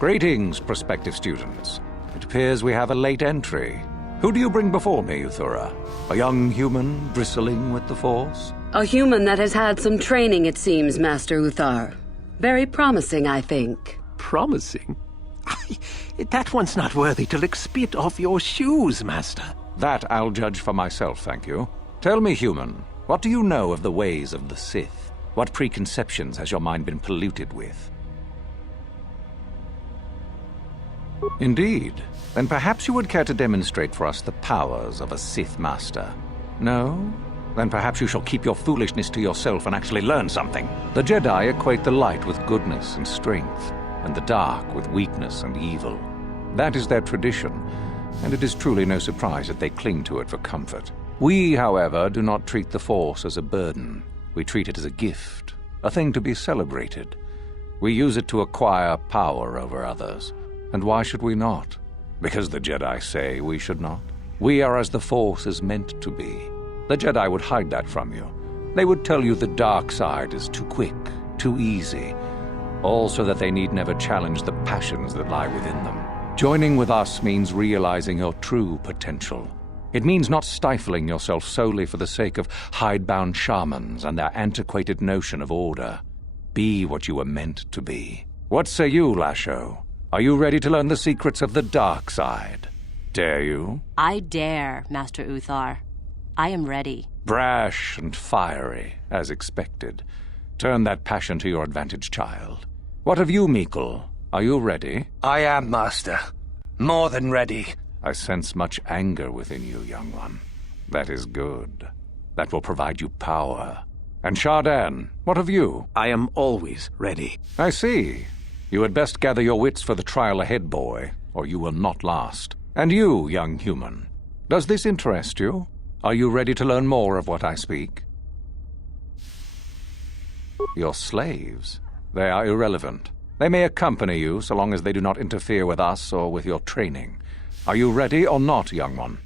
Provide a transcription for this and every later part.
Greetings, prospective students. It appears we have a late entry. Who do you bring before me, Uthura? A young human bristling with the Force? A human that has had some training, it seems, Master Uthar. Very promising, I think. Promising? That one's not worthy to lick spit off your shoes, Master. That I'll judge for myself, thank you. Tell me, human, what do you know of the ways of the Sith? What preconceptions has your mind been polluted with? Indeed. Then perhaps you would care to demonstrate for us the powers of a Sith Master. No? Then perhaps you shall keep your foolishness to yourself and actually learn something. The Jedi equate the light with goodness and strength, and the dark with weakness and evil. That is their tradition, and it is truly no surprise that they cling to it for comfort. We, however, do not treat the Force as a burden. We treat it as a gift, a thing to be celebrated. We use it to acquire power over others. And why should we not? Because the Jedi say we should not. We are as the Force is meant to be. The Jedi would hide that from you. They would tell you the dark side is too quick, too easy, all so that they need never challenge the passions that lie within them. Joining with us means realizing your true potential. It means not stifling yourself solely for the sake of hidebound shamans and their antiquated notion of order. Be what you were meant to be. What say you, Lasho? Are you ready to learn the secrets of the dark side? Dare you? I dare, Master Uthar. I am ready. Brash and fiery, as expected. Turn that passion to your advantage, child. What of you, Meekle? Are you ready? I am, Master. More than ready. I sense much anger within you, young one. That is good. That will provide you power. And Shardan, what of you? I am always ready. I see. You had best gather your wits for the trial ahead, boy, or you will not last. And you, young human, does this interest you? Are you ready to learn more of what I speak? Your slaves? They are irrelevant. They may accompany you so long as they do not interfere with us or with your training. Are you ready or not, young one?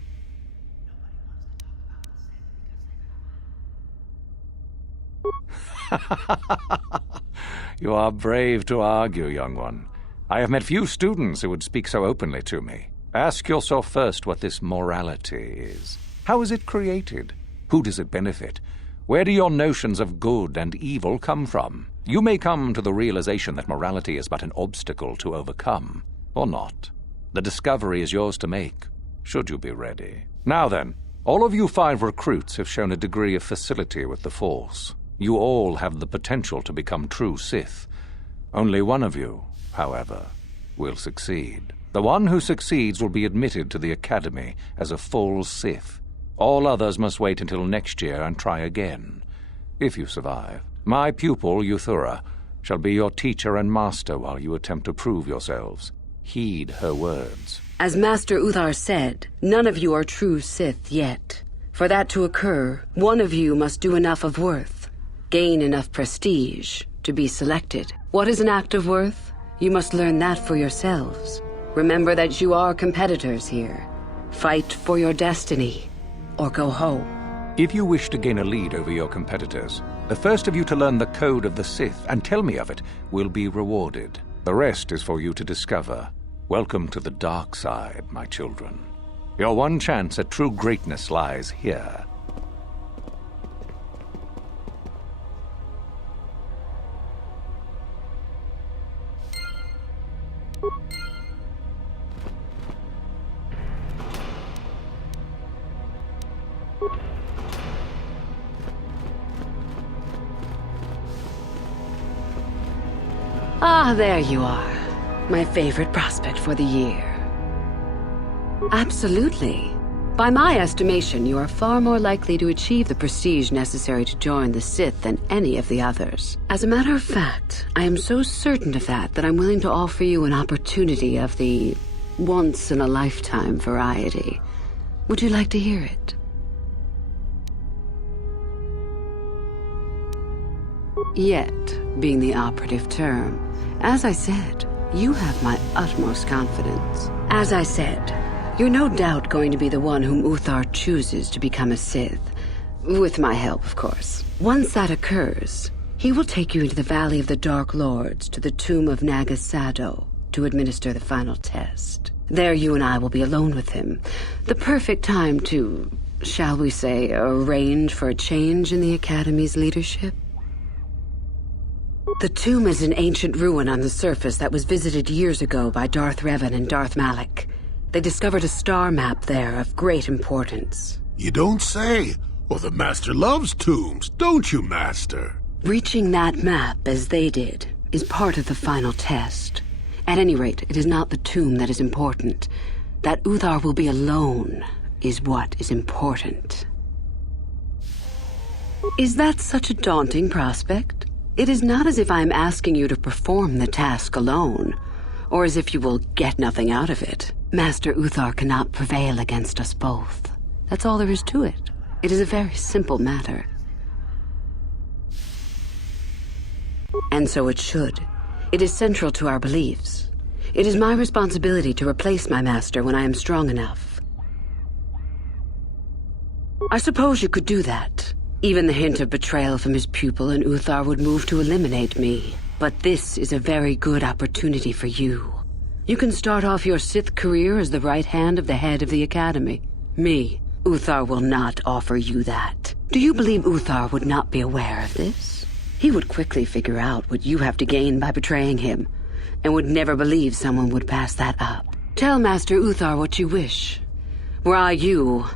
You are brave to argue, young one. I have met few students who would speak so openly to me. Ask yourself first what this morality is. How is it created? Who does it benefit? Where do your notions of good and evil come from? You may come to the realization that morality is but an obstacle to overcome, or not. The discovery is yours to make, should you be ready. Now then, all of you 5 recruits have shown a degree of facility with the Force. You all have the potential to become true Sith. Only one of you, however, will succeed. The one who succeeds will be admitted to the Academy as a full Sith. All others must wait until next year and try again, if you survive. My pupil, Uthura, shall be your teacher and master while you attempt to prove yourselves. Heed her words. As Master Uthar said, none of you are true Sith yet. For that to occur, one of you must do enough of worth, gain enough prestige, to be selected. What is an act of worth? You must learn that for yourselves. Remember that you are competitors here. Fight for your destiny, or go home. If you wish to gain a lead over your competitors, the first of you to learn the code of the Sith and tell me of it will be rewarded. The rest is for you to discover. Welcome to the dark side, my children. Your one chance at true greatness lies here. Ah, there you are. My favorite prospect for the year. Absolutely. By my estimation, you are far more likely to achieve the prestige necessary to join the Sith than any of the others. As a matter of fact, I am so certain of that I'm willing to offer you an opportunity of the once-in-a-lifetime variety. Would you like to hear it? Yet, being the operative term. As I said, you have my utmost confidence. As I said, you're no doubt going to be the one whom Uthar chooses to become a Sith. With my help, of course. Once that occurs, he will take you into the Valley of the Dark Lords to the tomb of Nagasato to administer the final test. There you and I will be alone with him. The perfect time to, shall we say, arrange for a change in the Academy's leadership. The tomb is an ancient ruin on the surface that was visited years ago by Darth Revan and Darth Malak. They discovered a star map there of great importance. You don't say. Well, the Master loves tombs, don't you, Master? Reaching that map, as they did, is part of the final test. At any rate, it is not the tomb that is important. That Uthar will be alone is what is important. Is that such a daunting prospect? It is not as if I am asking you to perform the task alone, or as if you will get nothing out of it. Master Uthar cannot prevail against us both. That's all there is to it. It is a very simple matter. And so it should. It is central to our beliefs. It is my responsibility to replace my master when I am strong enough. I suppose you could do that. Even the hint of betrayal from his pupil and Uthar would move to eliminate me. But this is a very good opportunity for you. You can start off your Sith career as the right hand of the head of the Academy. Me, Uthar will not offer you that. Do you believe Uthar would not be aware of this? He would quickly figure out what you have to gain by betraying him, and would never believe someone would pass that up. Tell Master Uthar what you wish. Were I you,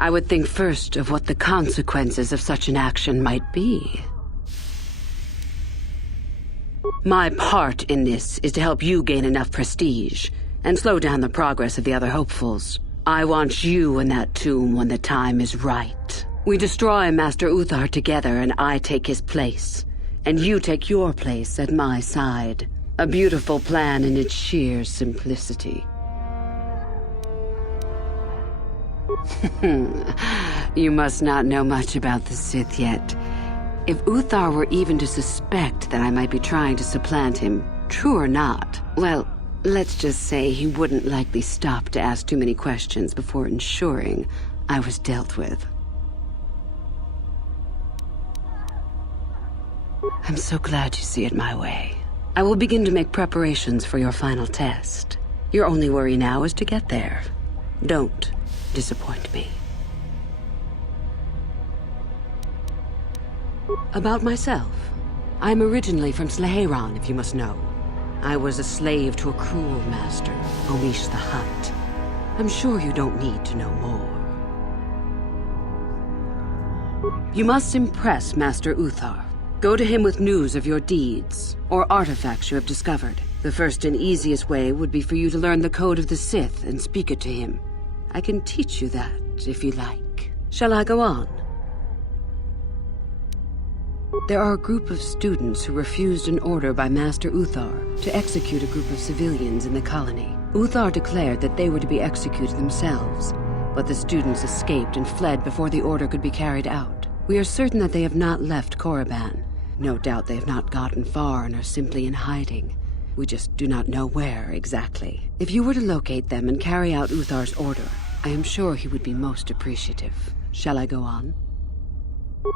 I would think first of what the consequences of such an action might be. My part in this is to help you gain enough prestige, and slow down the progress of the other hopefuls. I want you in that tomb when the time is right. We destroy Master Uthar together, and I take his place. And you take your place at my side. A beautiful plan in its sheer simplicity. You must not know much about the Sith yet. If Uthar were even to suspect that I might be trying to supplant him, true or not, well, let's just say he wouldn't likely stop to ask too many questions before ensuring I was dealt with. I'm so glad you see it my way. I will begin to make preparations for your final test. Your only worry now is to get there. Don't disappoint me. About myself. I'm originally from Slaheron, if you must know. I was a slave to a cruel master, Omish the Hutt. I'm sure you don't need to know more. You must impress Master Uthar. Go to him with news of your deeds, or artifacts you have discovered. The first and easiest way would be for you to learn the code of the Sith and speak it to him. I can teach you that, if you like. Shall I go on? There are a group of students who refused an order by Master Uthar to execute a group of civilians in the colony. Uthar declared that they were to be executed themselves, but the students escaped and fled before the order could be carried out. We are certain that they have not left Korriban. No doubt they have not gotten far and are simply in hiding. We just do not know where exactly. If you were to locate them and carry out Uthar's order, I am sure he would be most appreciative. Shall I go on?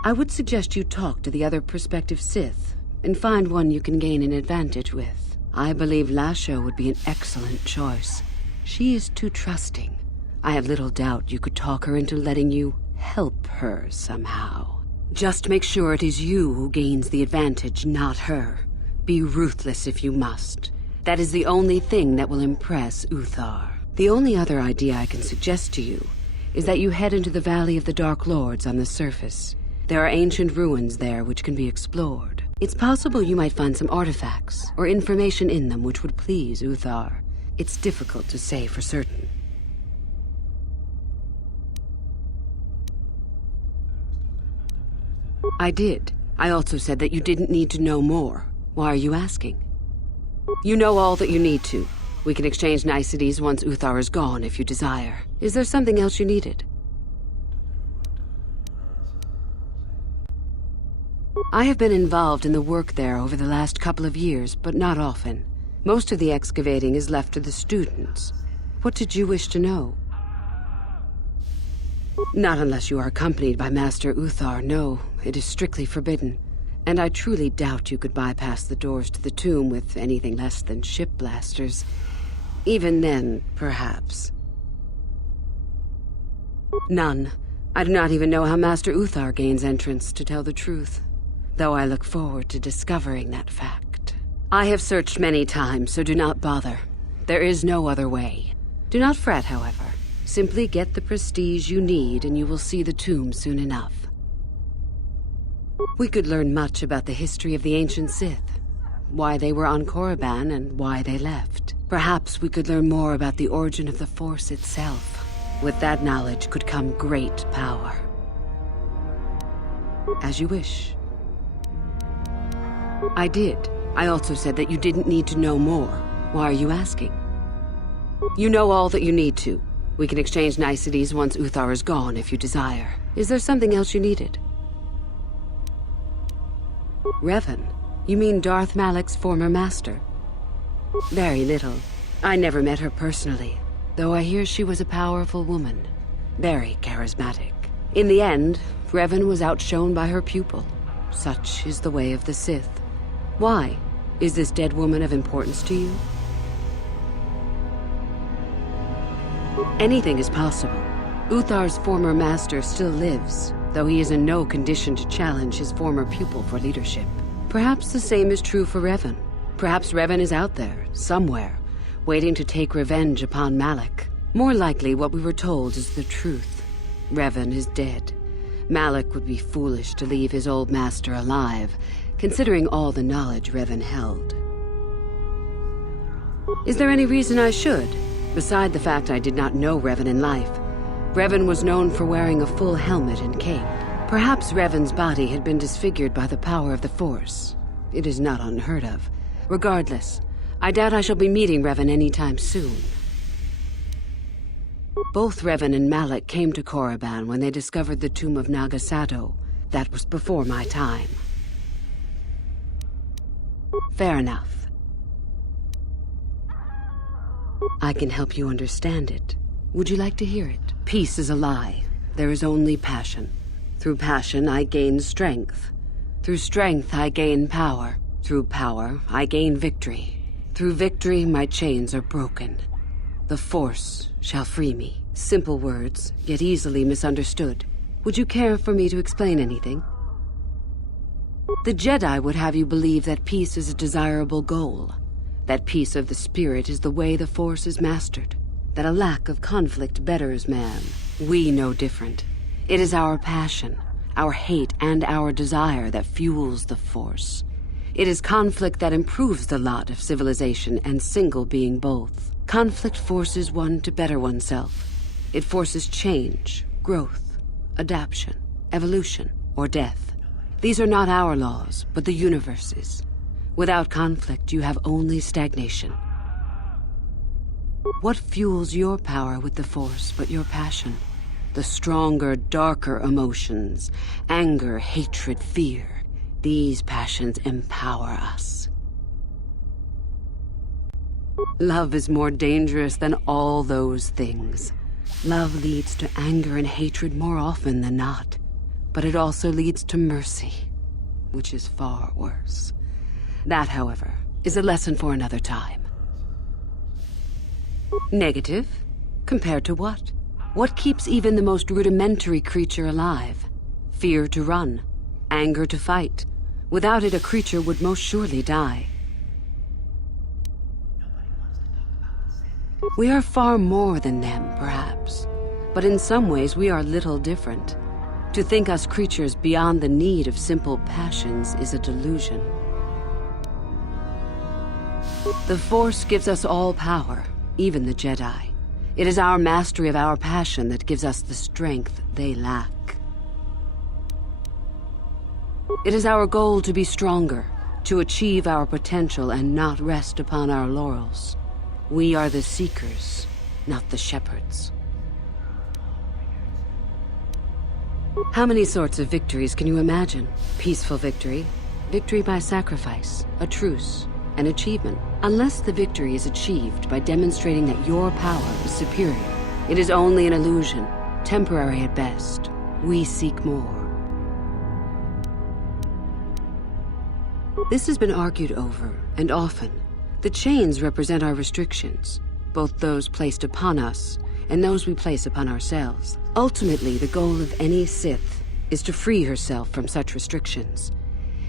I would suggest you talk to the other prospective Sith, and find one you can gain an advantage with. I believe Lasho would be an excellent choice. She is too trusting. I have little doubt you could talk her into letting you help her somehow. Just make sure it is you who gains the advantage, not her. Be ruthless if you must. That is the only thing that will impress Uthar. The only other idea I can suggest to you is that you head into the Valley of the Dark Lords on the surface. There are ancient ruins there which can be explored. It's possible you might find some artifacts or information in them which would please Uthar. It's difficult to say for certain. I did. I also said that you didn't need to know more. Why are you asking? You know all that you need to. We can exchange niceties once Uthar is gone if you desire. Is there something else you needed? I have been involved in the work there over the last couple of years, but not often. Most of the excavating is left to the students. What did you wish to know? Not unless you are accompanied by Master Uthar, no. It is strictly forbidden. And I truly doubt you could bypass the doors to the tomb with anything less than ship blasters. Even then, perhaps. None. I do not even know how Master Uthar gains entrance, to tell the truth. Though I look forward to discovering that fact. I have searched many times, so do not bother. There is no other way. Do not fret, however. Simply get the prestige you need and you will see the tomb soon enough. We could learn much about the history of the ancient Sith. Why they were on Korriban and why they left. Perhaps we could learn more about the origin of the Force itself. With that knowledge could come great power. As you wish. I did. I also said that you didn't need to know more. Why are you asking? You know all that you need to. We can exchange niceties once Uthar is gone if you desire. Is there something else you needed? Revan? You mean Darth Malak's former master? Very little. I never met her personally, though I hear she was a powerful woman. Very charismatic. In the end, Revan was outshone by her pupil. Such is the way of the Sith. Why? Is this dead woman of importance to you? Anything is possible. Uthar's former master still lives, though he is in no condition to challenge his former pupil for leadership. Perhaps the same is true for Revan. Perhaps Revan is out there, somewhere, waiting to take revenge upon Malak. More likely what we were told is the truth. Revan is dead. Malak would be foolish to leave his old master alive, considering all the knowledge Revan held. Is there any reason I should? Beside the fact I did not know Revan in life. Revan was known for wearing a full helmet and cape. Perhaps Revan's body had been disfigured by the power of the Force. It is not unheard of. Regardless, I doubt I shall be meeting Revan anytime soon. Both Revan and Malak came to Korriban when they discovered the tomb of Nagasato. That was before my time. Fair enough. I can help you understand it. Would you like to hear it? Peace is a lie. There is only passion. Through passion, I gain strength. Through strength, I gain power. Through power, I gain victory. Through victory, my chains are broken. The Force shall free me. Simple words, yet easily misunderstood. Would you care for me to explain anything? The Jedi would have you believe that peace is a desirable goal. That peace of the spirit is the way the Force is mastered. That a lack of conflict betters man. We know different. It is our passion, our hate, and our desire that fuels the Force. It is conflict that improves the lot of civilization and single being both. Conflict forces one to better oneself. It forces change, growth, adaptation, evolution, or death. These are not our laws, but the universe's. Without conflict, you have only stagnation. What fuels your power with the Force but your passion? The stronger, darker emotions. Anger, hatred, fear. These passions empower us. Love is more dangerous than all those things. Love leads to anger and hatred more often than not. But it also leads to mercy, which is far worse. That, however, is a lesson for another time. Negative? Compared to what? What keeps even the most rudimentary creature alive? Fear to run. Anger to fight. Without it, a creature would most surely die. We are far more than them, perhaps. But in some ways, we are little different. To think us creatures beyond the need of simple passions is a delusion. The Force gives us all power, even the Jedi. It is our mastery of our passion that gives us the strength they lack. It is our goal to be stronger, to achieve our potential and not rest upon our laurels. We are the seekers, not the shepherds. How many sorts of victories can you imagine? Peaceful victory, victory by sacrifice, a truce, an achievement. Unless the victory is achieved by demonstrating that your power is superior, it is only an illusion, temporary at best. We seek more. This has been argued over, and often. The chains represent our restrictions, both those placed upon us and those we place upon ourselves. Ultimately, the goal of any Sith is to free herself from such restrictions.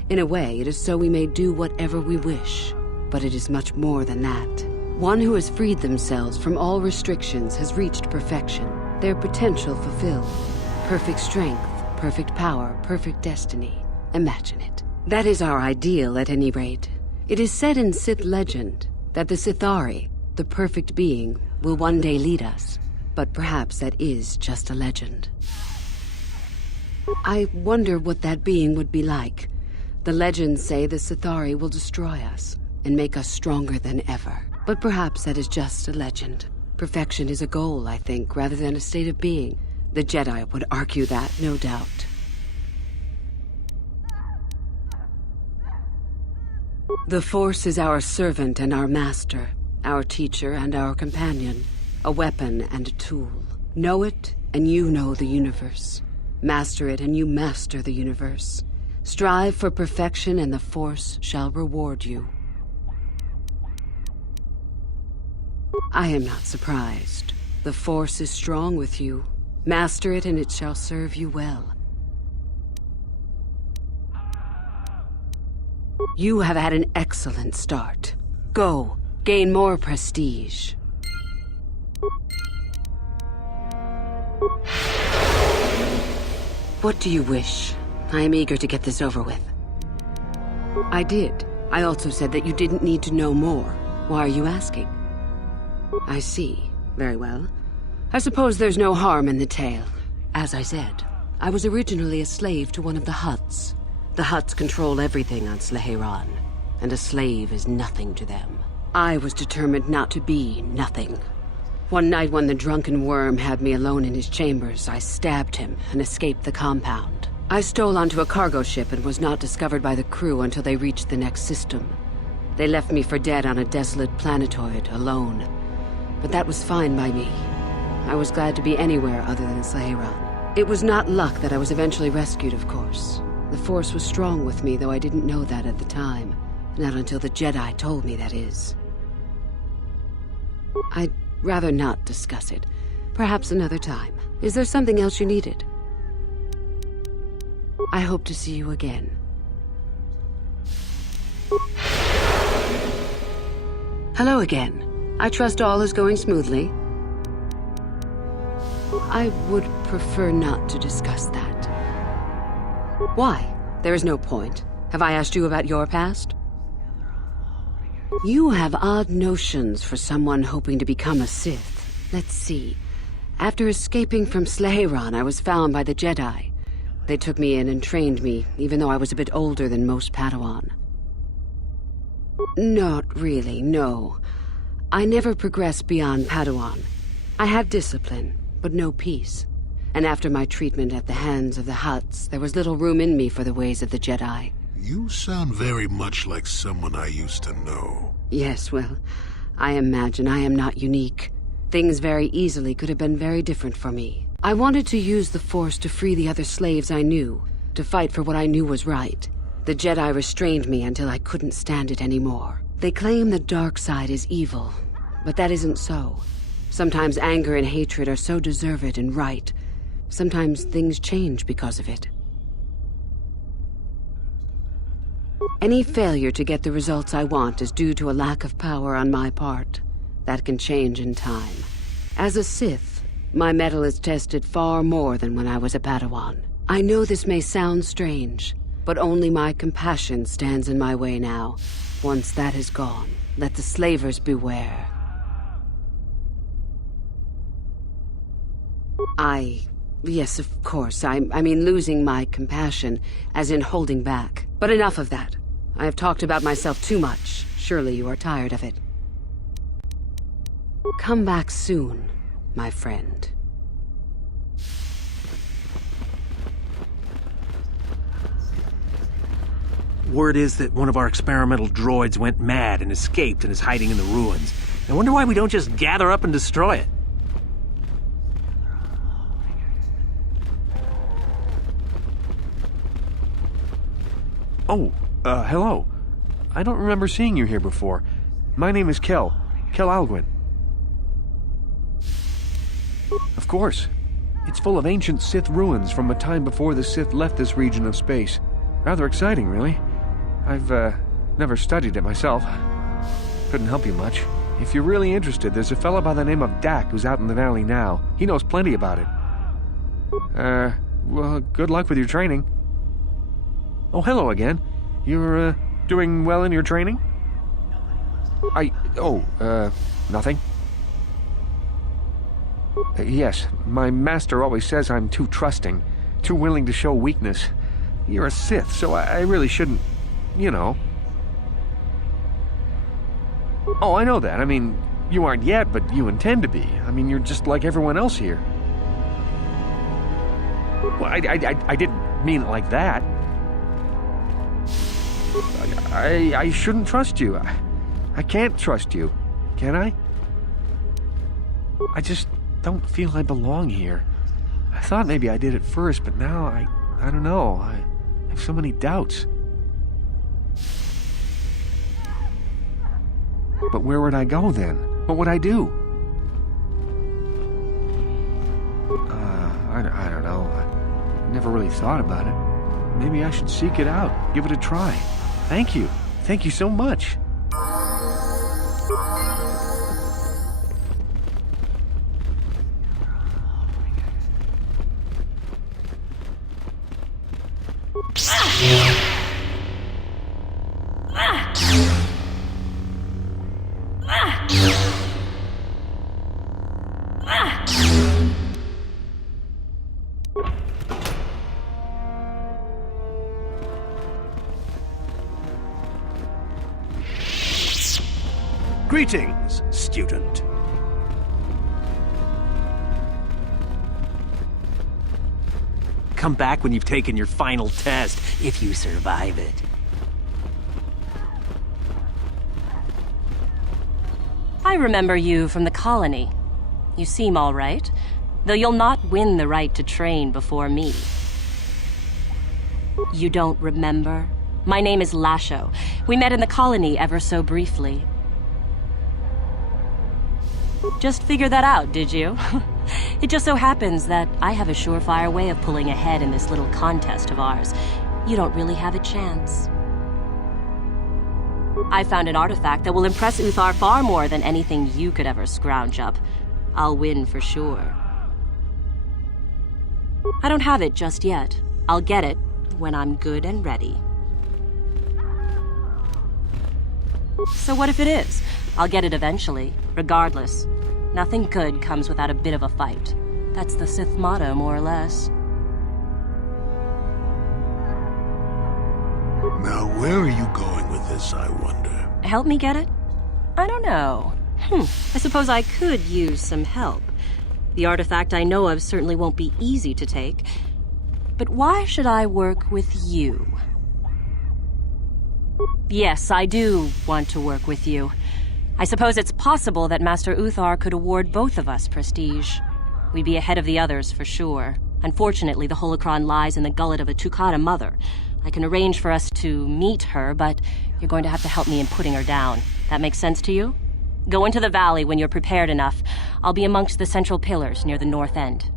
In a way, it is so we may do whatever we wish, but it is much more than that. One who has freed themselves from all restrictions has reached perfection, their potential fulfilled. Perfect strength, perfect power, perfect destiny. Imagine it. That is our ideal, at any rate. It is said in Sith legend that the Sithari, the perfect being, will one day lead us. But perhaps that is just a legend. I wonder what that being would be like. The legends say the Sithari will destroy us and make us stronger than ever. But perhaps that is just a legend. Perfection is a goal, I think, rather than a state of being. The Jedi would argue that, no doubt. The Force is our servant and our master, our teacher and our companion, a weapon and a tool. Know it, and you know the universe. Master it, and you master the universe. Strive for perfection, and the Force shall reward you. I am not surprised. The Force is strong with you. Master it, and it shall serve you well. You have had an excellent start. Go, gain more prestige. What do you wish? I am eager to get this over with. I did. I also said that you didn't need to know more. Why are you asking? I see. Very well. I suppose there's no harm in the tale. As I said, I was originally a slave to one of the Hutts. The Hutts control everything on Sleheyron, and a slave is nothing to them. I was determined not to be nothing. One night when the drunken worm had me alone in his chambers, I stabbed him and escaped the compound. I stole onto a cargo ship and was not discovered by the crew until they reached the next system. They left me for dead on a desolate planetoid, alone. But that was fine by me. I was glad to be anywhere other than Sleheyron. It was not luck that I was eventually rescued, of course. The Force was strong with me, though I didn't know that at the time. Not until the Jedi told me, that is. I'd rather not discuss it. Perhaps another time. Is there something else you needed? I hope to see you again. Hello again. I trust all is going smoothly. I would prefer not to discuss that. Why? There is no point. Have I asked you about your past? You have odd notions for someone hoping to become a Sith. Let's see. After escaping from Sleheyron, I was found by the Jedi. They took me in and trained me, even though I was a bit older than most Padawan. Not really, no. I never progressed beyond Padawan. I had discipline, but no peace. And after my treatment at the hands of the Hutts, there was little room in me for the ways of the Jedi. You sound very much like someone I used to know. Yes, well, I imagine I am not unique. Things very easily could have been very different for me. I wanted to use the Force to free the other slaves I knew, to fight for what I knew was right. The Jedi restrained me until I couldn't stand it anymore. They claim the dark side is evil, but that isn't so. Sometimes anger and hatred are so deserved and right. Sometimes things change because of it. Any failure to get the results I want is due to a lack of power on my part. That can change in time. As a Sith, my mettle is tested far more than when I was a Padawan. I know this may sound strange, but only my compassion stands in my way now. Once that is gone, let the slavers beware. Yes, of course. I mean losing my compassion, as in holding back. But enough of that. I have talked about myself too much. Surely you are tired of it. Come back soon, my friend. Word is that one of our experimental droids went mad and escaped and is hiding in the ruins. I wonder why we don't just gather up and destroy it. Oh, hello. I don't remember seeing you here before. My name is Kel Alguin. Of course. It's full of ancient Sith ruins from a time before the Sith left this region of space. Rather exciting, really. I've, never studied it myself. Couldn't help you much. If you're really interested, there's a fellow by the name of Dak who's out in the valley now. He knows plenty about it. Well, good luck with your training. Oh, hello again. You're, doing well in your training? Nothing. Yes, my master always says I'm too trusting, too willing to show weakness. You're a Sith, so I really shouldn't, you know. Oh, I know that. I mean, you aren't yet, but you intend to be. I mean, you're just like everyone else here. Well, I didn't mean it like that. I shouldn't trust you. I can't trust you, can I? I just don't feel I belong here. I thought maybe I did at first, but now I don't know. I have so many doubts. But where would I go then? What would I do? I don't know. I never really thought about it. Maybe I should seek it out, give it a try. Thank you. Thank you so much. Greetings, student. Come back when you've taken your final test, if you survive it. I remember you from the colony. You seem all right, though you'll not win the right to train before me. You don't remember? My name is Lasho. We met in the colony ever so briefly. Just figured that out, did you? It just so happens that I have a surefire way of pulling ahead in this little contest of ours. You don't really have a chance. I found an artifact that will impress Uthar far more than anything you could ever scrounge up. I'll win for sure. I don't have it just yet. I'll get it when I'm good and ready. So what if it is? I'll get it eventually, regardless. Nothing good comes without a bit of a fight. That's the Sith motto, more or less. Now, where are you going with this, I wonder? Help me get it? I don't know. I suppose I could use some help. The artifact I know of certainly won't be easy to take. But why should I work with you? Yes, I do want to work with you. I suppose it's possible that Master Uthar could award both of us prestige. We'd be ahead of the others for sure. Unfortunately, the holocron lies in the gullet of a Tukata mother. I can arrange for us to meet her, but you're going to have to help me in putting her down. That makes sense to you? Go into the valley when you're prepared enough. I'll be amongst the central pillars near the north end.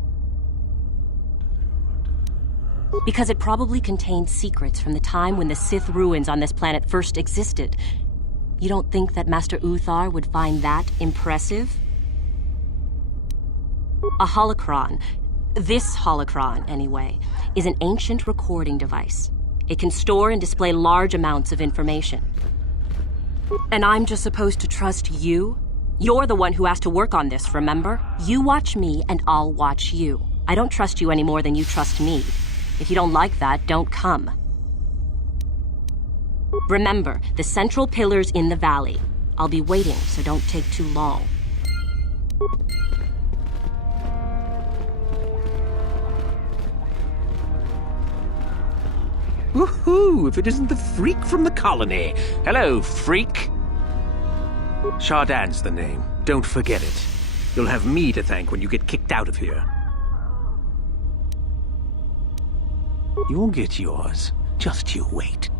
Because it probably contains secrets from the time when the Sith ruins on this planet first existed. You don't think that Master Uthar would find that impressive? A holocron, this holocron anyway, is an ancient recording device. It can store and display large amounts of information. And I'm just supposed to trust you? You're the one who has to work on this, remember? You watch me and I'll watch you. I don't trust you any more than you trust me. If you don't like that, don't come. Remember, the central pillar's in the valley. I'll be waiting, so don't take too long. Woohoo! If it isn't the freak from the colony. Hello, freak. Chardin's the name. Don't forget it. You'll have me to thank when you get kicked out of here. You'll get yours. Just you wait.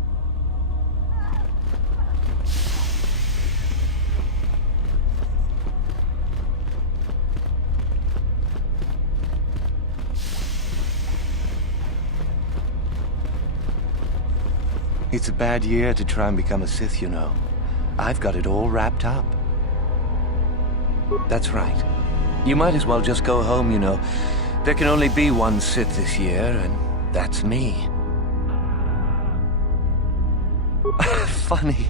It's a bad year to try and become a Sith, you know. I've got it all wrapped up. That's right. You might as well just go home, you know. There can only be one Sith this year, and that's me. Funny.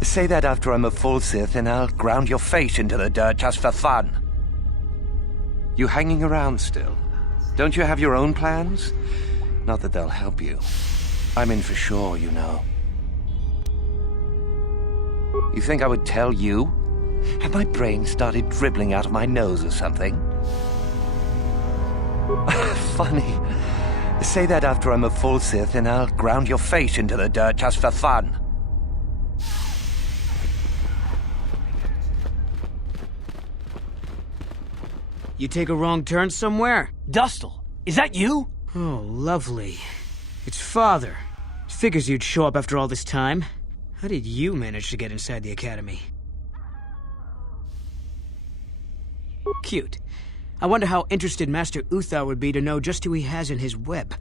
Say that after I'm a full Sith, and I'll ground your face into the dirt just for fun. You hanging around still? Don't you have your own plans? Not that they'll help you. I'm in for sure, you know. You think I would tell you? Have my brain started dribbling out of my nose or something? Funny. Say that after I'm a full Sith, and I'll ground your face into the dirt just for fun. You take a wrong turn somewhere? Dustle, is that you? Oh, lovely. It's Father. Figures you'd show up after all this time. How did you manage to get inside the Academy? Cute. I wonder how interested Master Uthar would be to know just who he has in his web.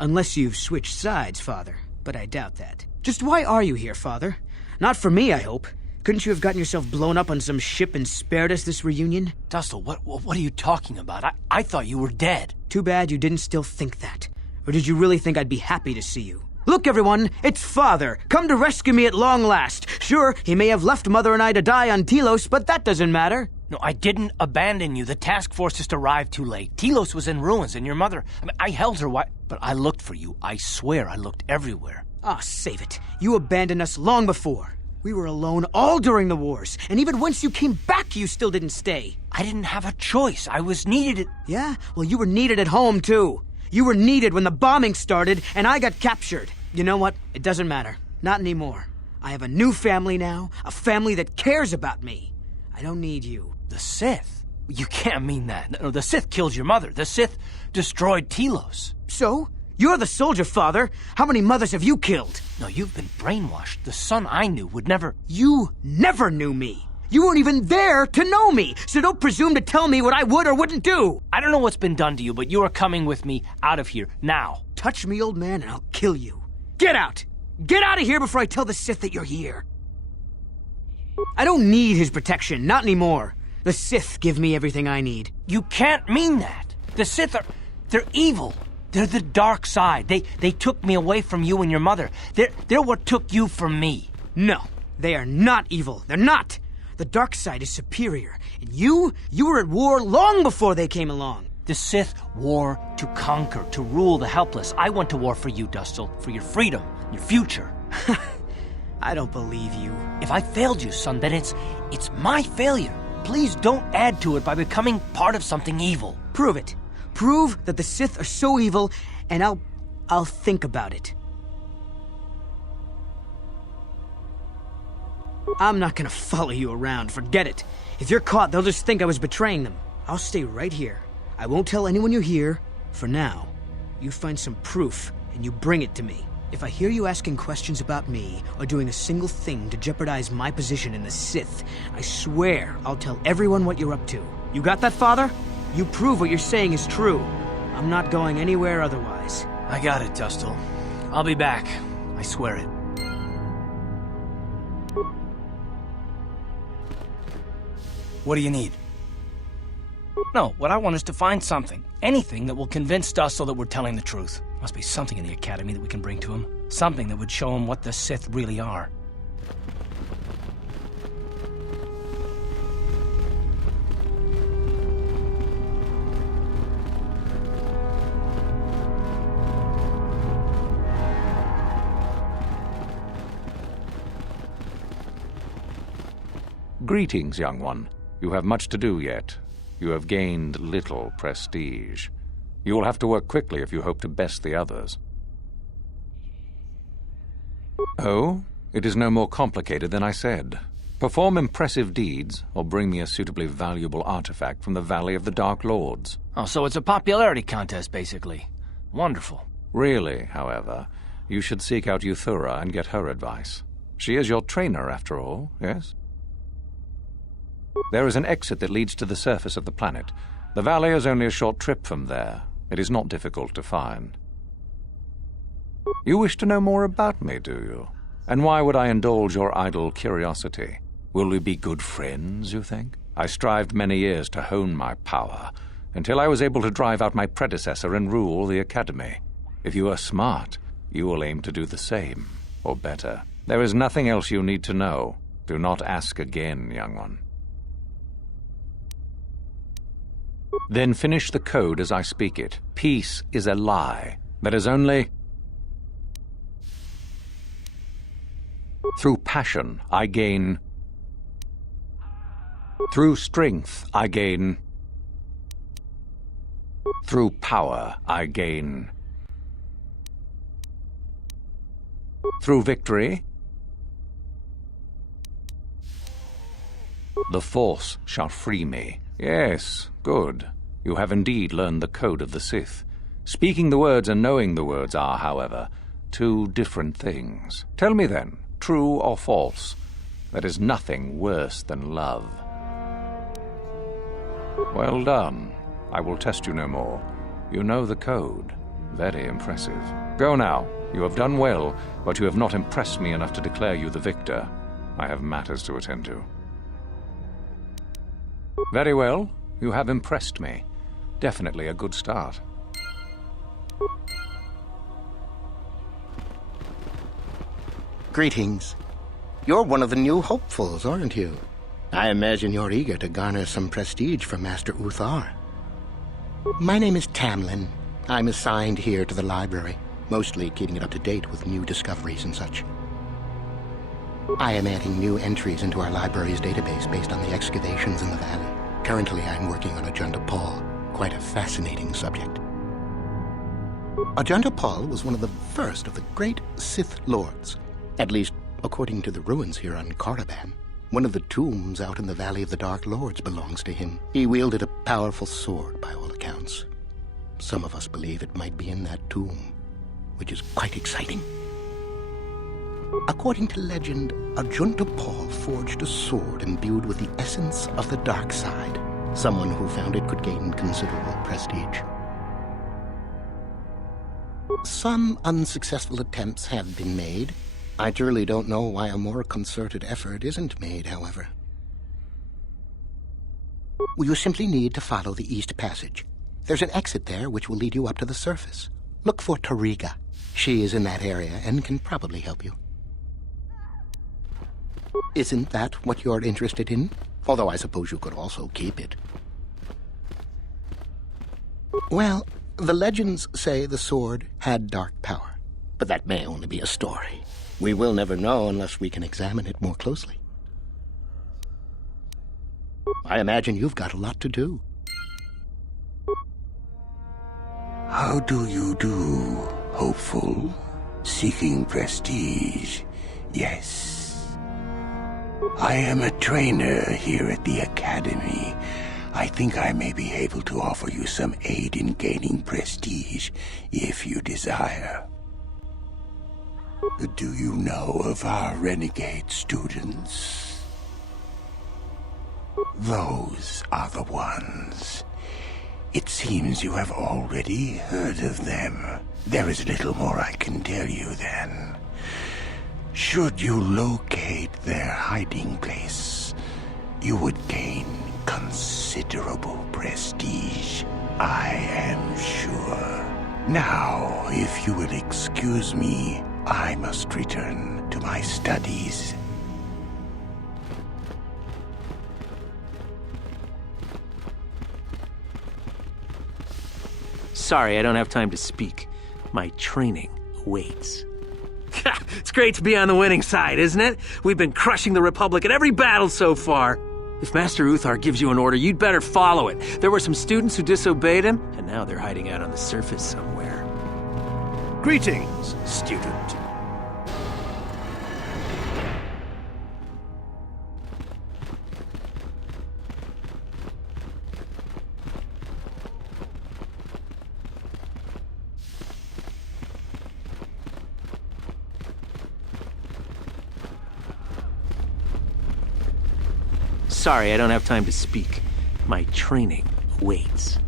Unless you've switched sides, Father. But I doubt that. Just why are you here, Father? Not for me, I hope. Couldn't you have gotten yourself blown up on some ship and spared us this reunion? Dustle, what are you talking about? I thought you were dead. Too bad you didn't still think that. Or did you really think I'd be happy to see you? Look, everyone, it's Father, come to rescue me at long last. Sure, he may have left Mother and I to die on Telos, but that doesn't matter. No, I didn't abandon you. The task force just arrived too late. Telos was in ruins, and your mother... I held her but I looked for you. I swear I looked everywhere. Ah, save it. You abandoned us long before. We were alone all during the wars, and even once you came back, you still didn't stay. I didn't have a choice. I was needed Yeah? Well, you were needed at home, too. You were needed when the bombing started, and I got captured. You know what? It doesn't matter. Not anymore. I have a new family now, a family that cares about me. I don't need you. The Sith? You can't mean that. No, the Sith killed your mother. The Sith destroyed Telos. So? You're the soldier, Father. How many mothers have you killed? No, you've been brainwashed. The son I knew would never... You never knew me. You weren't even there to know me, so don't presume to tell me what I would or wouldn't do. I don't know what's been done to you, but you are coming with me out of here, now. Touch me, old man, and I'll kill you. Get out! Get out of here before I tell the Sith that you're here. I don't need his protection, not anymore. The Sith give me everything I need. You can't mean that. The Sith are... they're evil. They're the dark side. They took me away from you and your mother. They're what took you from me. No, they are not evil. They're not. The dark side is superior. And you were at war long before they came along. The Sith war to conquer, to rule the helpless. I went to war for you, Dustle, for your freedom, your future. I don't believe you. If I failed you, son, then it's my failure. Please don't add to it by becoming part of something evil. Prove it. Prove that the Sith are so evil, and I'll think about it. I'm not gonna follow you around, forget it. If you're caught, they'll just think I was betraying them. I'll stay right here. I won't tell anyone you're here, for now. You find some proof, and you bring it to me. If I hear you asking questions about me, or doing a single thing to jeopardize my position in the Sith, I swear I'll tell everyone what you're up to. You got that, Father? You prove what you're saying is true. I'm not going anywhere otherwise. I got it, Dustle. I'll be back. I swear it. What do you need? No, what I want is to find something. Anything that will convince Dustle that we're telling the truth. Must be something in the Academy that we can bring to him. Something that would show him what the Sith really are. Greetings, young one. You have much to do yet. You have gained little prestige. You will have to work quickly if you hope to best the others. Oh, it is no more complicated than I said. Perform impressive deeds, or bring me a suitably valuable artifact from the Valley of the Dark Lords. Oh, so it's a popularity contest, basically. Wonderful. Really, however, you should seek out Euthura and get her advice. She is your trainer, after all, yes? There is an exit that leads to the surface of the planet. The valley is only a short trip from there. It is not difficult to find. You wish to know more about me, do you? And why would I indulge your idle curiosity? Will we be good friends, you think? I strived many years to hone my power, until I was able to drive out my predecessor and rule the Academy. If you are smart, you will aim to do the same, or better. There is nothing else you need to know. Do not ask again, young one. Then finish the code as I speak it. Peace is a lie. There is only... Through passion, I gain... Through strength, I gain... Through power, I gain... Through victory, the Force shall free me. Yes, good. You have indeed learned the code of the Sith. Speaking the words and knowing the words are, however, two different things. Tell me then, true or false, there is nothing worse than love. Well done. I will test you no more. You know the code. Very impressive. Go now. You have done well, but you have not impressed me enough to declare you the victor. I have matters to attend to. Very well. You have impressed me. Definitely a good start. Greetings. You're one of the new hopefuls, aren't you? I imagine you're eager to garner some prestige from Master Uthar. My name is Tamlin. I'm assigned here to the library, mostly keeping it up to date with new discoveries and such. I am adding new entries into our library's database based on the excavations in the valley. Currently, I'm working on Ajunda Paul, quite a fascinating subject. Ajunda Paul was one of the first of the great Sith lords, at least according to the ruins here on Korriban. One of the tombs out in the Valley of the Dark Lords belongs to him. He wielded a powerful sword, by all accounts. Some of us believe it might be in that tomb, which is quite exciting. According to legend, Ajunda Paul forged a sword imbued with the essence of the dark side. Someone who found it could gain considerable prestige. Some unsuccessful attempts have been made. I truly don't know why a more concerted effort isn't made, however. You simply need to follow the East Passage. There's an exit there which will lead you up to the surface. Look for Tariga. She is in that area and can probably help you. Isn't that what you're interested in? Although I suppose you could also keep it. Well, the legends say the sword had dark power, but that may only be a story. We will never know unless we can examine it more closely. I imagine you've got a lot to do. How do you do, hopeful? Seeking prestige, yes. I am a trainer here at the Academy. I think I may be able to offer you some aid in gaining prestige, if you desire. Do you know of our renegade students? Those are the ones. It seems you have already heard of them. There is little more I can tell you then. Should you locate their hiding place, you would gain considerable prestige, I am sure. Now, if you will excuse me, I must return to my studies. Sorry, I don't have time to speak. My training waits. It's great to be on the winning side, isn't it? We've been crushing the Republic at every battle so far. If Master Uthar gives you an order, you'd better follow it. There were some students who disobeyed him, and now they're hiding out on the surface somewhere. Greetings, student. Sorry, I don't have time to speak. My training waits.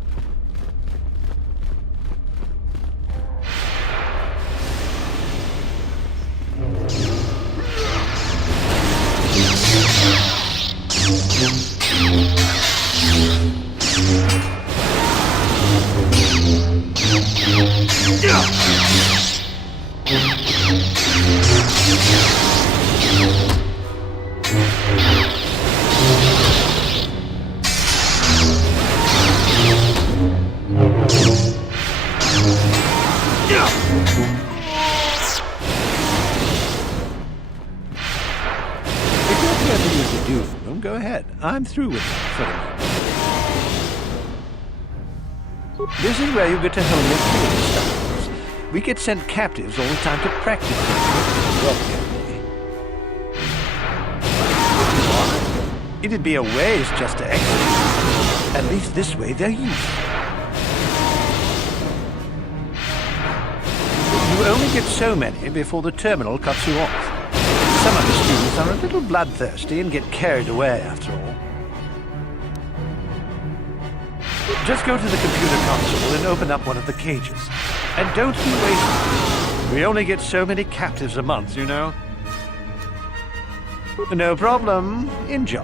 Go ahead. I'm through with it for the moment. This is where you get to hone your killing styles. We get sent captives all the time to practice them. It'd be a waste just to execute. At least this way they're useful. You only get so many before the terminal cuts you off. Some of the students are a little bloodthirsty and get carried away after all. Just go to the computer console and open up one of the cages. And don't be wasted. We only get so many captives a month, you know. No problem. Enjoy.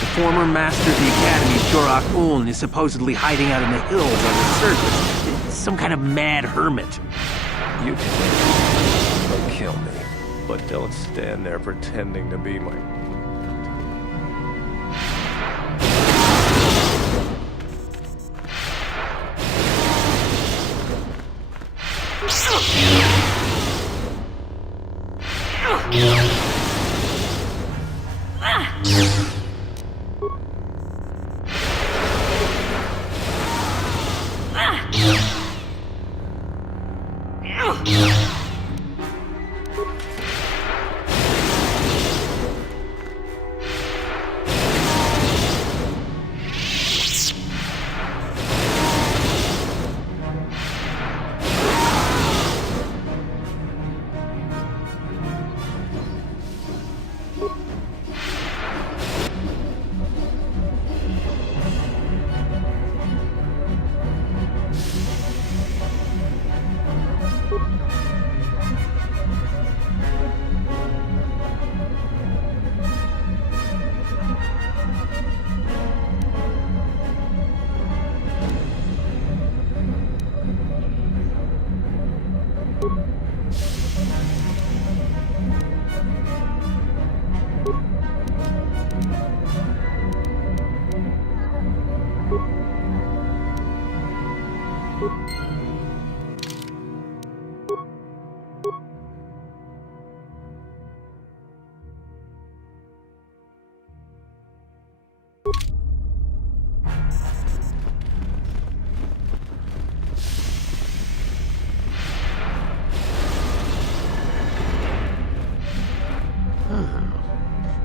The former master of the Academy, Jorak Uln, is supposedly hiding out in the hills on the surface. Some kind of mad hermit. You can kill me, but don't stand there pretending to be my...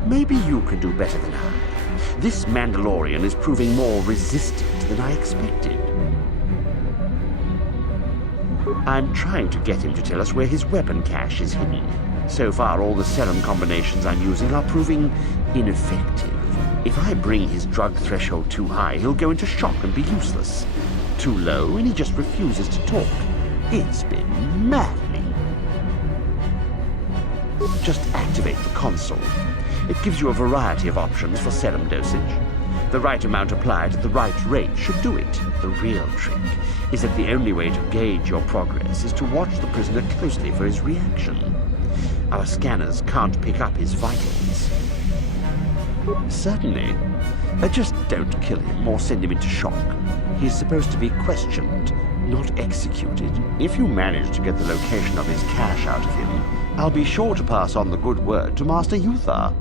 Maybe you can do better than I. This Mandalorian is proving more resistant than I expected. I'm trying to get him to tell us where his weapon cache is hidden. So far, all the serum combinations I'm using are proving ineffective. If I bring his drug threshold too high, he'll go into shock and be useless. Too low, and he just refuses to talk. It's been maddening. Just activate the console. It gives you a variety of options for serum dosage. The right amount applied at the right rate should do it. The real trick is that the only way to gauge your progress is to watch the prisoner closely for his reaction. Our scanners can't pick up his vitals. Certainly. Just don't kill him or send him into shock. He's supposed to be questioned, not executed. If you manage to get the location of his cache out of him, I'll be sure to pass on the good word to Master Uthar.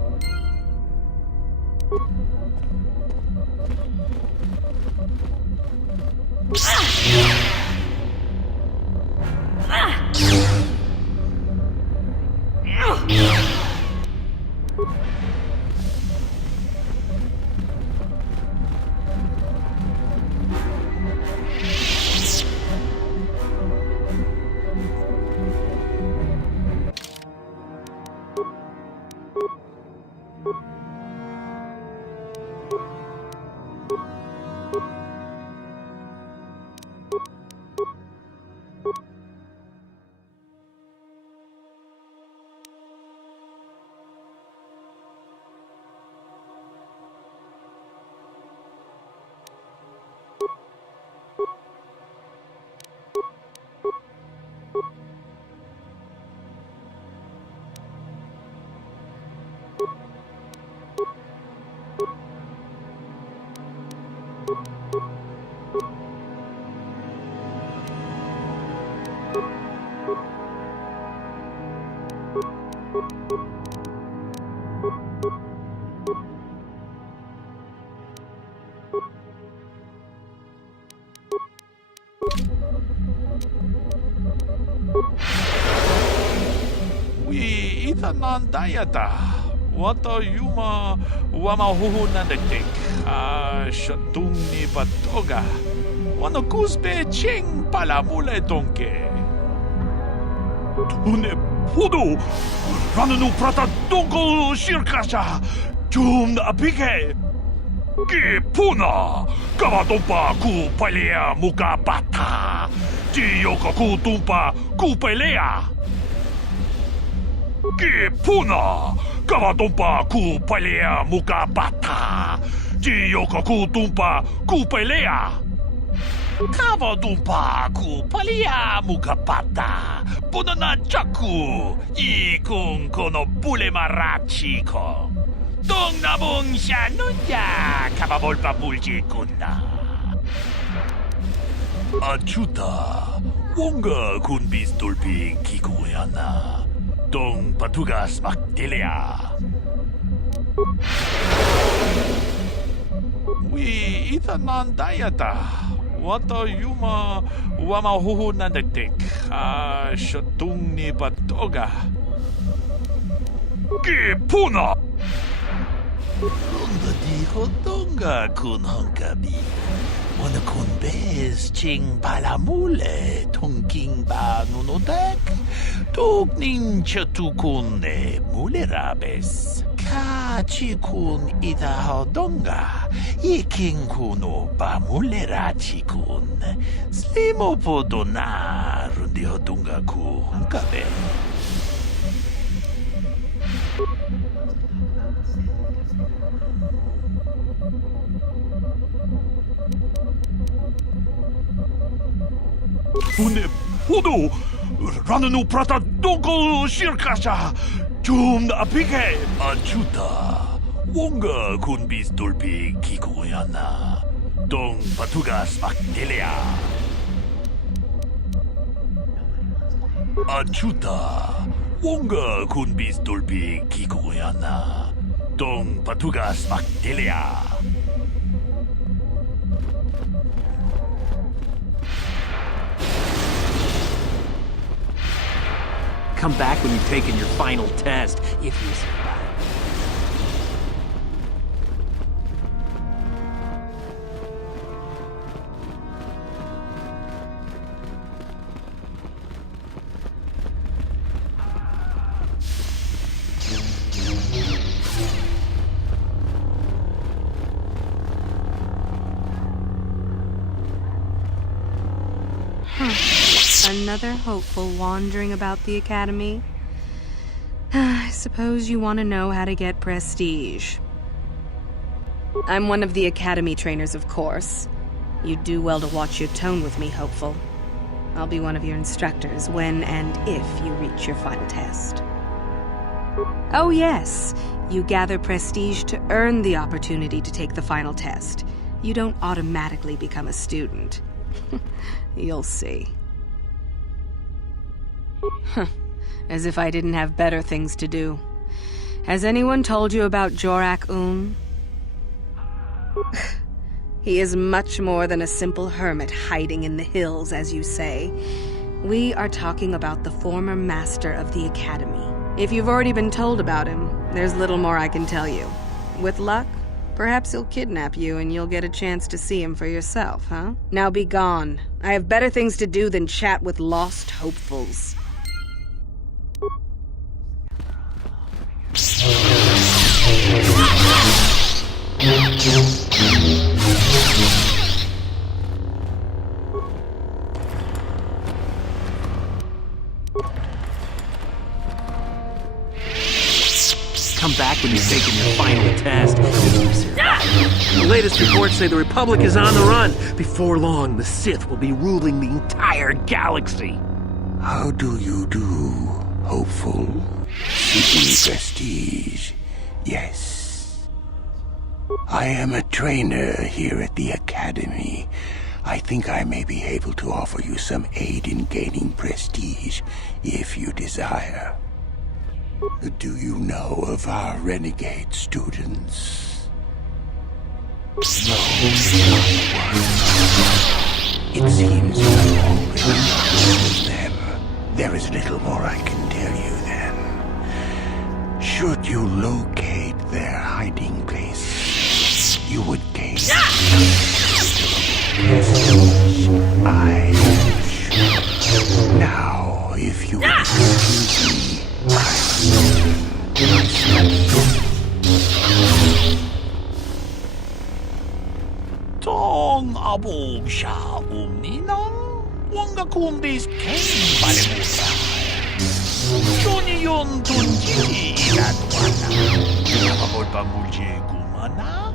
itanandayata. Wato yuma wamahuhunandek. Shatung ni batoga. Wano kusbe ching palamule donke. Tune pudu. Rananu prata donko shirkasha. Jum na apike. Ki puna. Kamatumpa ku palea muka bata. Jiyoka ku tumpa ku pelea. Ki puna. Kamatumpa ku palea muka bata. Jiyoka ku tumpa ku pelea. Kavatumpa ku palea muka bata. Punana chaku. Ikung kono bule marachi ko. Dong nabong siya nunya. Kavavolpa bulji kunda. Achuta. Wonga kun bistolpi kikuyana. Dong patugas maktilea. Wi itanandayata. Wato yuma wamahuhunandek. Shatung ni batoga. Ki puna. Ronda di hodonga kun honkabi. Wana kun bez ching palamule tongking ba nunodek. Tugning chatukun ne mulerabes. Kachi kun ida hodonga. Iking kuno ba mulerachi kun. Slimo podona rundi hodonga ku honkabe. Une pudu. Rananu prata donko shirkasha. Jum na apike. Achuta. Wonga kun bistolpi kikuyana. Dong patugas maktilea. Achuta. Wonga kun bistolpi kikuyana. Dong patugas maktilea. Come back when you've taken your final test, if you survive. Another hopeful wandering about the Academy. I suppose you want to know how to get prestige. I'm one of the Academy trainers, of course. You'd do well to watch your tone with me, hopeful. I'll be one of your instructors when and if you reach your final test. Oh yes, you gather prestige to earn the opportunity to take the final test. You don't automatically become a student. You'll see. Huh. As if I didn't have better things to do. Has anyone told you about Jorak-un? He is much more than a simple hermit hiding in the hills, as you say. We are talking about the former master of the Academy. If you've already been told about him, there's little more I can tell you. With luck, perhaps he'll kidnap you and you'll get a chance to see him for yourself, huh? Now be gone. I have better things to do than chat with lost hopefuls. Come back when you've taken your final test. The latest reports say the Republic is on the run. Before long, the Sith will be ruling the entire galaxy. How do you do, hopeful? Seeking prestige, yes. I am a trainer here at the Academy. I think I may be able to offer you some aid in gaining prestige, if you desire. Do you know of our renegade students? No. It seems you have already met them. There is little more I can tell you then. Should you locate their hiding place, you would gain I am sure. Now, if you will excuse me, I Tong abong umninang wanga kumbis keng balemura. Johnny yon tunji ilatwana. Nakabol pa mulje kumana?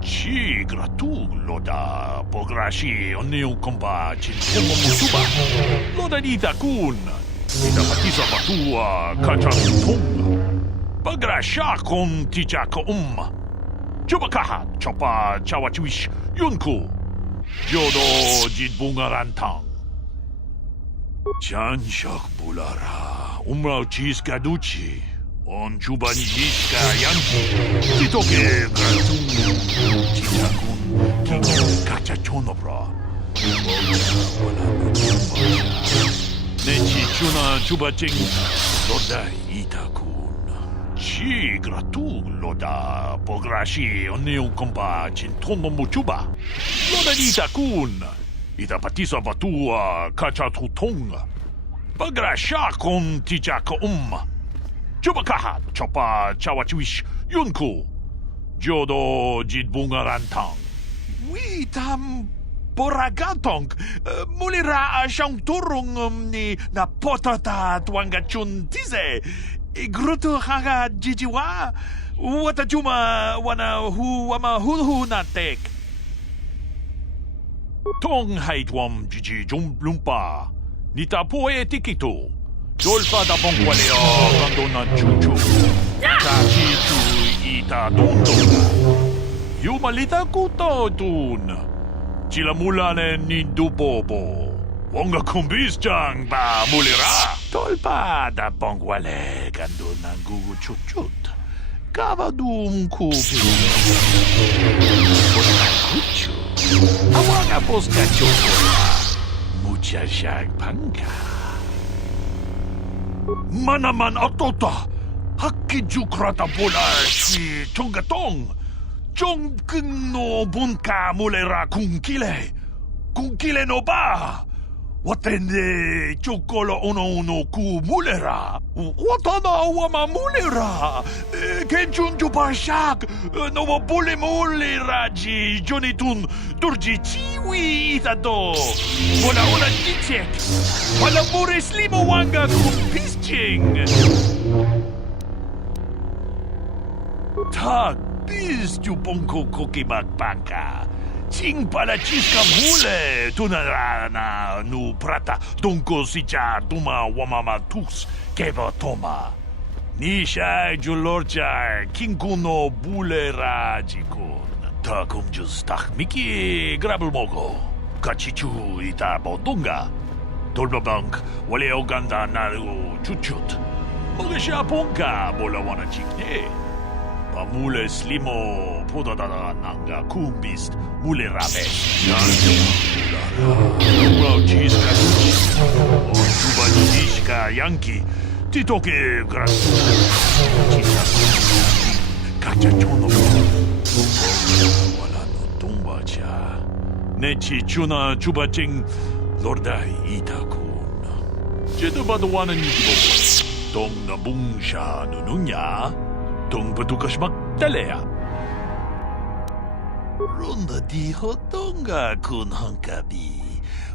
Chi gratug loda pograshi onneong komba chinkomo musuba. Loda dita kun. Ita patisa batua kachang Pagrasha kon tijaka Chubakaha chopa chawachiwish yunku. Jodo jidbungarantang. Chanshak bulara. Umrao chiska duchi. On chubani jiska yanki. Titoke gratung. Chitakun. King kachachonobra. Wala Nechi chuna chubaching. Loda itakun. Chi gratug loda pograshi onneong komba chintono muchuba. Loda dita kun. Ita patisa batua kachatutong. Pagrasha kon tijaka Chubakaha chopa chawachiwish yunku. Jodo jidbungarantang. Witam boragatong. Mulira siyang turong ni na potata tuangachun tize. Igruto haga jijiwa. Watajuma wana hu wama hu natek. Tong haitwam jiji lumpa. Nita poe tikito. Dolpa da bonkwaleo kandona chuchu. Kachi chu ita dundonga. Yumalita kuto dun. Chilamulane nindubobo. Wonga kumbis jang ba mulira. Tolpa da bonkwale kandona gugu chukchut. Kavadum kubi. Wonga kuchu. Awaga poska chukura. Mucha shag panka. Manaman otota. Hakijukrata bola shi chongatong. Chongkeng no bunka mulera kunkile. Kunkile no ba. Watende chokolo uno ku mulera. Watana wama mulera. Kenchun jupashak. No wabule mulera ji jonitun durji chiwi itado. Wala una jichek. Wala mure slimo wanga kumpisching. Tak bis jupongko kokibak banka. Ching pala chiska mule tunarana nu prata donko sicha tuma wamama tus keba toma. Nisha julorcha kinkuno bule rajikun. Takum justak miki grabulmogo. Kachichu ita bodunga. Dolbabank wale oganda naru chuchut. Mogesha ponka bola wana chikne. Pamule slimo podadada nanga kumbist mule rabe. Wow chiska Ochuba nishka yanki titoke gras. Kachachono. Wala no tumbacha. Nechi chuna chubaching lordai itakun. Jedubadwana nijibo. Tong na bungsha nununya. Tong batukas magdalea. Ronda di hotonga kun hankabi.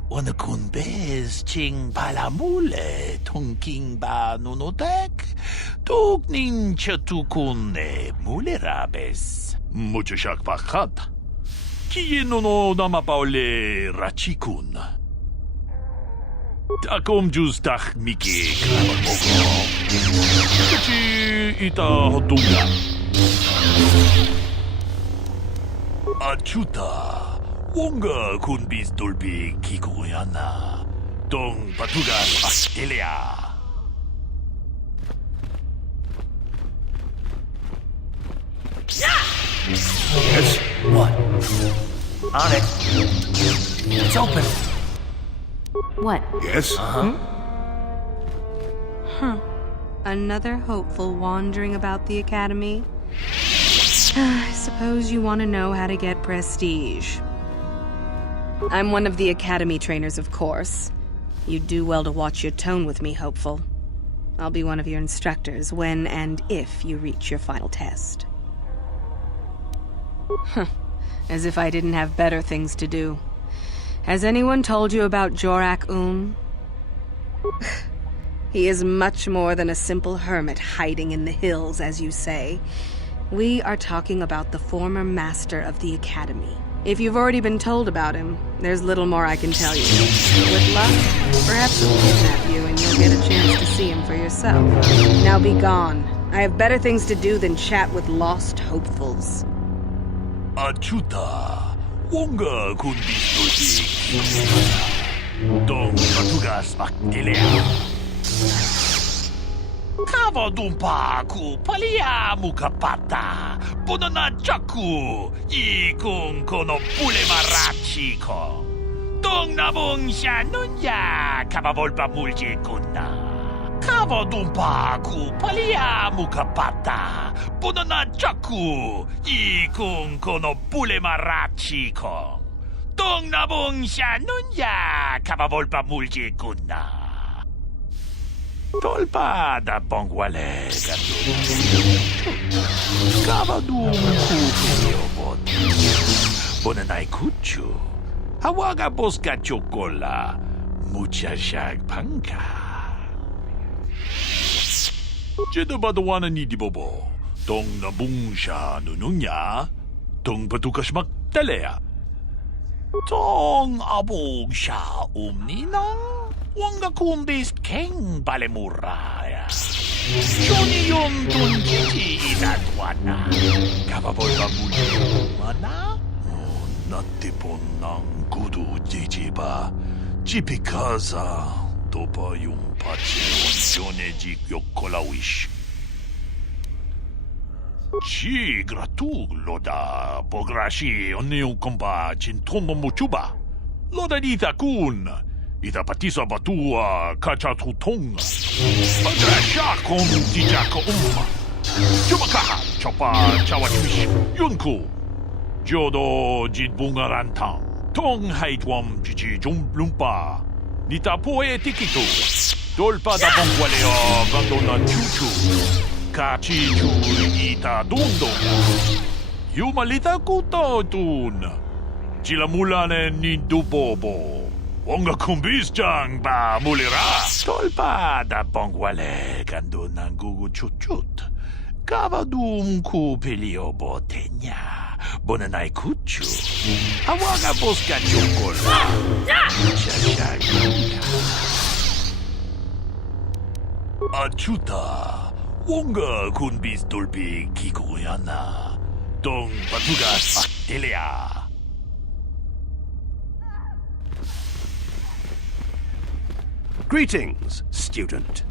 Wana kun bez ching palamule. Tong king ba nunotek. Tuk nin chatukun ne mule rabes. Mucho shak pakat. Kiye no namapaule rachikun. Takom jus tak miki krabamoko. Kachi ita hotunga. Achuta. Wonga kun bis dolbi kikoyana. Dong patugas Australia. Yes? What? On it. It's open. What? Yes? Uh-huh. Huh. Another hopeful wandering about the Academy? I suppose you want to know how to get prestige. I'm one of the Academy trainers, of course. You'd do well to watch your tone with me, hopeful. I'll be one of your instructors when and if you reach your final test. As if I didn't have better things to do. Has anyone told you about Jorak-un? He is much more than a simple hermit hiding in the hills, as you say. We are talking about the former master of the Academy. If you've already been told about him, there's little more I can tell you. With luck, perhaps he'll kidnap you and you'll get a chance to see him for yourself. Now be gone. I have better things to do than chat with lost hopefuls. Achuta, wonga kundis dong matugas maktilea. Kava dumpa ku palia mukapata, bonana chaku, ikung kono pule marachi ko. Dong nabong siya nunya, kava volpa mulje kuna. Kava dumpa ku palia mukapata, bonana chaku, ikung kono pule marachi ko. Dong nabong siya nunya, kava volpa mulje kuna. Tolpa da bongwale Kavadum kupio bot Bonanai kuchu Hawaga boska chocola Mucha shag panka Jedabadawana ni dibobo Tong nabungsha nununya Tong patukas magtalea Tong abungsha umninang Wanga kundis keng balemuraya. Johnny yon tunjiti inadwana. Kababola mana? Natipon ng kudu jijiba. Jipikaza. Topa yung pache jone jik yokolawish. Chi gratug loda. Pograshi on yung komba chintomo muchuba. Loda dita kun. Ita patisa batua kachatutong. Madrasha kong tijaka Chumakaha chapa chawatwish yunku. Jodo jidbungarantang. Tong haitwam chichi jumblumpa. Nita poe tikito. Dolpa da bongwaleo gandona chuchu. Kachichu ita dundong. Yumalita kuto tun. Chilamulane ni dubobo. Wonga kumbis jang ba mulira. Tolpa da bongwale gando ng gugu chut-chut. Kavadum ku pilio botenya. Bonanay kuchu. Hawaga boska chokola. Achuta. Wonga kumbis dolpi kikuyana. Dong patugas aktelea. Greetings, student.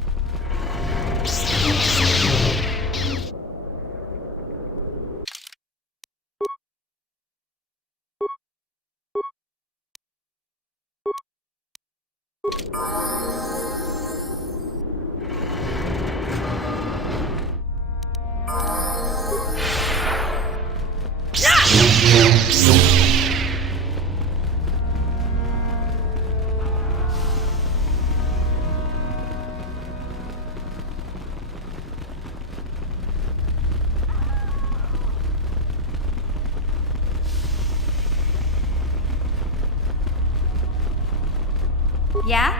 Yeah?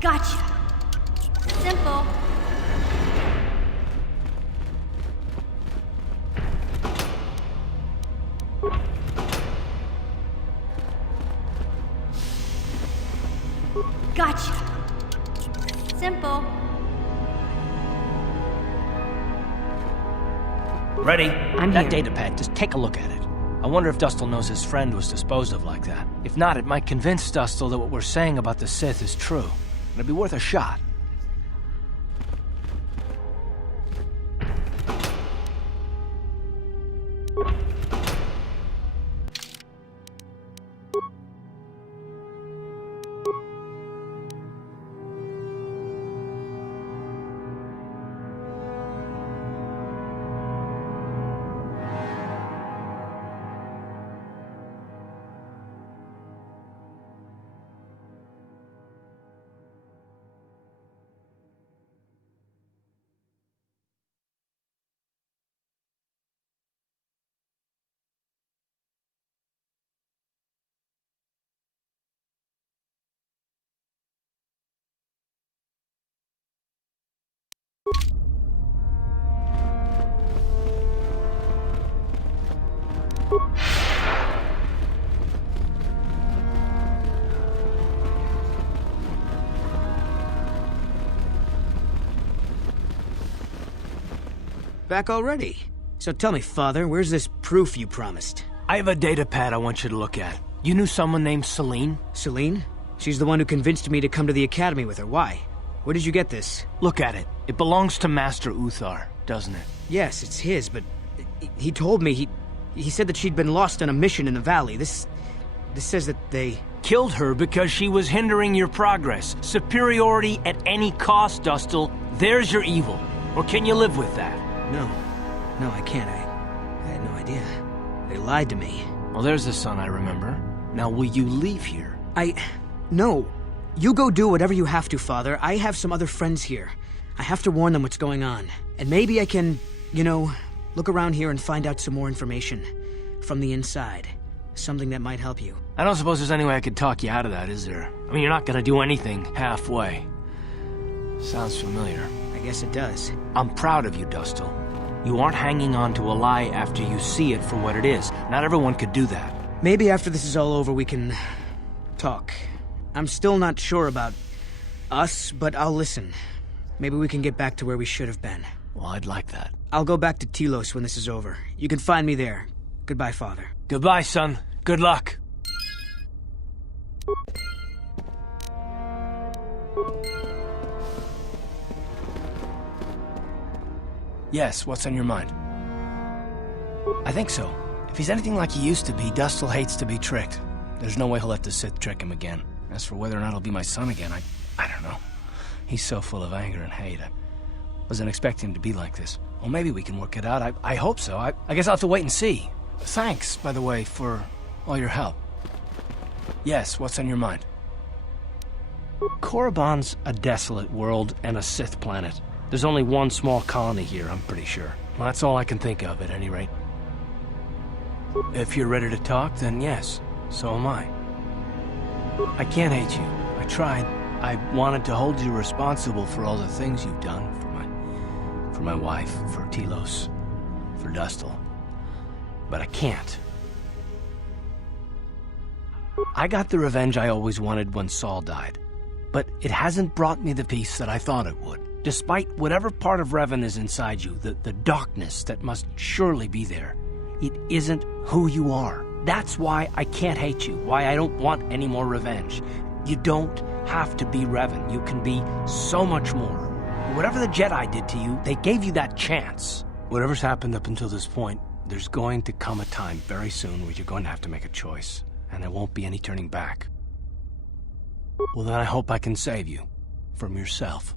Gotcha. Simple. Gotcha. Simple. Ready? I'm that here. datapad, just take a look at it. I wonder if Dustil knows his friend was disposed of like that. If not, it might convince Dustil that what we're saying about the Sith is true. It'd be worth a shot. Back already? So tell me, Father, where's this proof you promised? I have a data pad I want you to look at. You knew someone named Celine? Celine? She's the one who convinced me to come to the academy with her. Why? Where did you get this? Look at it. It belongs to Master Uthar, doesn't it? Yes, it's his, but he told me he said that she'd been lost on a mission in the valley. This says that they... Killed her because she was hindering your progress. Superiority at any cost, Dustil. There's your evil. Or can you live with that? No, I can't. I had no idea. They lied to me. Well, there's the son I remember. Now, will you leave here? No. You go do whatever you have to, Father. I have some other friends here. I have to warn them what's going on. And maybe I can, look around here and find out some more information. From the inside. Something that might help you. I don't suppose there's any way I could talk you out of that, is there? I mean, you're not gonna do anything halfway. Sounds familiar. I guess it does. I'm proud of you, Dustil. You aren't hanging on to a lie after you see it for what it is. Not everyone could do that. Maybe after this is all over we can... talk. I'm still not sure about us, but I'll listen. Maybe we can get back to where we should have been. Well, I'd like that. I'll go back to Telos when this is over. You can find me there. Goodbye, Father. Goodbye, son. Good luck. Yes, what's on your mind? I think so. If he's anything like he used to be, Dustil hates to be tricked. There's no way he'll let the Sith trick him again. As for whether or not he'll be my son again, I don't know. He's so full of anger and hate. I wasn't expecting him to be like this. Well, maybe we can work it out. I hope so. I guess I'll have to wait and see. Thanks, by the way, for all your help. Yes, what's on your mind? Korriban's a desolate world and a Sith planet. There's only one small colony here, I'm pretty sure. Well, that's all I can think of, at any rate. If you're ready to talk, then yes, so am I. I can't hate you. I tried. I wanted to hold you responsible for all the things you've done for my wife, for Telos, for Dustil. But I can't. I got the revenge I always wanted when Saul died, but it hasn't brought me the peace that I thought it would. Despite whatever part of Revan is inside you, the darkness that must surely be there, it isn't who you are. That's why I can't hate you, why I don't want any more revenge. You don't have to be Revan. You can be so much more. Whatever the Jedi did to you, they gave you that chance. Whatever's happened up until this point, there's going to come a time very soon where you're going to have to make a choice, and there won't be any turning back. Well, then I hope I can save you from yourself.